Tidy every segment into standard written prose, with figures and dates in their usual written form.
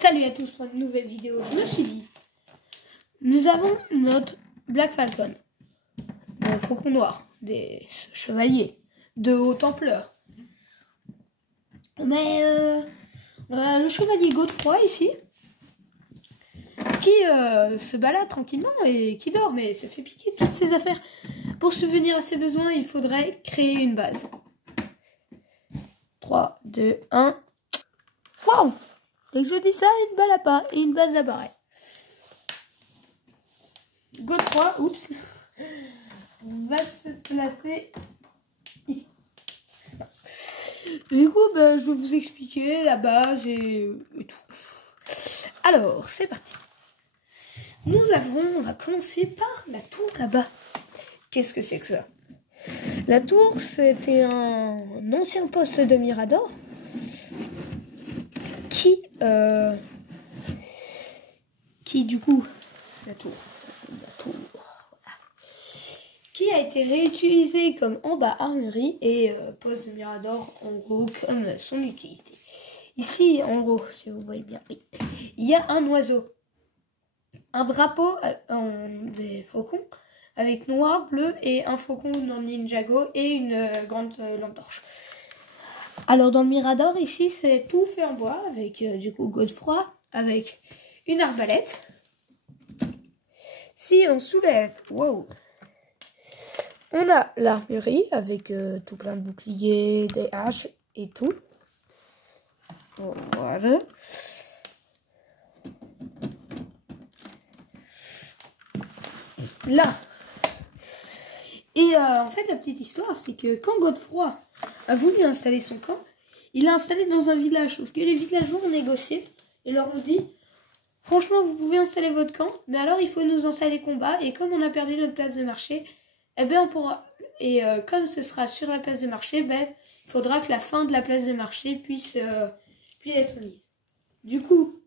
Salut à tous pour une nouvelle vidéo. Je me suis dit, nous avons notre Black Falcon, le faucon noir, des chevaliers de haute ampleur. Mais on a le chevalier Godefroy ici, qui se balade tranquillement et qui dort, mais se fait piquer toutes ses affaires. Pour subvenir à ses besoins, il faudrait créer une base. 3, 2, 1. Waouh! Dès que je dis ça, une balle à pas et une base apparaît. Godefroy, oups, va se placer ici. Du coup, je vais vous expliquer la base et tout. Alors, c'est parti. On va commencer par la tour là-bas. Qu'est-ce que c'est que ça? La tour, c'était un ancien poste de Mirador qui du coup, la tour, voilà, qui a été réutilisée comme en bas armurerie et poste de Mirador en gros comme son utilité. Ici, en gros, si vous voyez bien, oui, il y a un oiseau, un drapeau des faucons avec noir, bleu et un faucon dans le Ninjago et une grande lampe torche. Alors dans le Mirador ici c'est tout fait en bois avec du coup Godefroy avec une arbalète. Si on soulève, wow, on a l'armurerie avec tout plein de boucliers, des haches et tout. Voilà. Là. Et en fait la petite histoire c'est que quand Godefroy a voulu installer son camp, il l'a installé dans un village, sauf que les villageois ont négocié et leur ont dit franchement vous pouvez installer votre camp, mais alors il faut nous installer les combats, et comme on a perdu notre place de marché, eh ben on pourra, et comme ce sera sur la place de marché, il faudra que la fin de la place de marché puisse être mise. Du coup,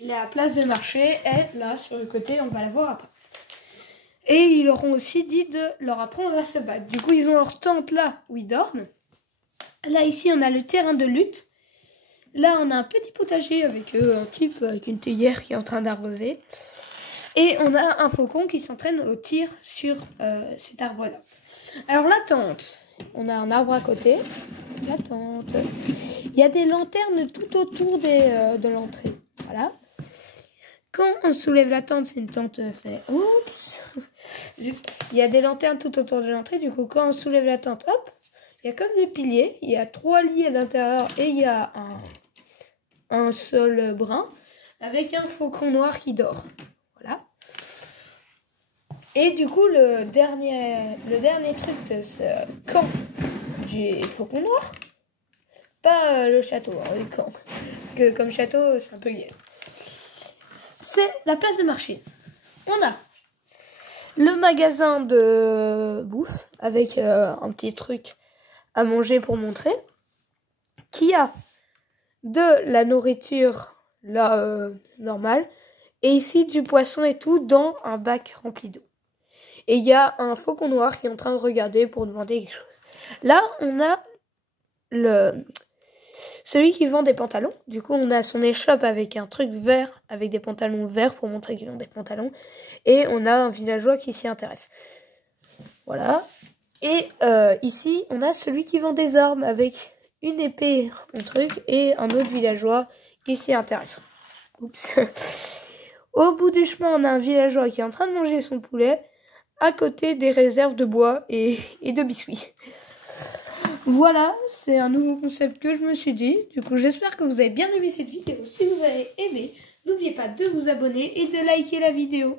la place de marché est là sur le côté, on va la voir après. Et ils leur ont aussi dit de leur apprendre à se battre. Du coup, ils ont leur tente là où ils dorment. Là, ici, on a le terrain de lutte. Là, on a un petit potager avec un type avec une théière qui est en train d'arroser. Et on a un faucon qui s'entraîne au tir sur cet arbre-là. Alors, la tente. On a un arbre à côté. La tente. Il y a des lanternes tout autour de l'entrée. Voilà. Quand on soulève la tente, c'est une tente fait. Oups. Il y a des lanternes tout autour de l'entrée. Du coup, quand on soulève la tente, hop, il y a comme des piliers. Il y a 3 lits à l'intérieur et il y a un sol brun avec un faucon noir qui dort. Voilà. Et du coup, le dernier truc de ce camp du faucon noir, pas le château, le camp. Parce que comme château, c'est un peu gay. C'est la place de marché. On a le magasin de bouffe avec un petit truc à manger pour montrer, qui a de la nourriture là normale et ici du poisson et tout dans un bac rempli d'eau. Et il y a un faucon noir qui est en train de regarder pour demander quelque chose. Là, on a celui qui vend des pantalons. Du coup, on a son échoppe avec un truc vert, avec des pantalons verts pour montrer qu'ils ont des pantalons. Et on a un villageois qui s'y intéresse. Voilà. Et ici, on a celui qui vend des armes avec une épée, un truc, et un autre villageois qui s'y intéresse. Oups. Au bout du chemin, on a un villageois qui est en train de manger son poulet, à côté des réserves de bois et de biscuits. Voilà, c'est un nouveau concept que je me suis dit. Du coup, j'espère que vous avez bien aimé cette vidéo. Si vous avez aimé, n'oubliez pas de vous abonner et de liker la vidéo.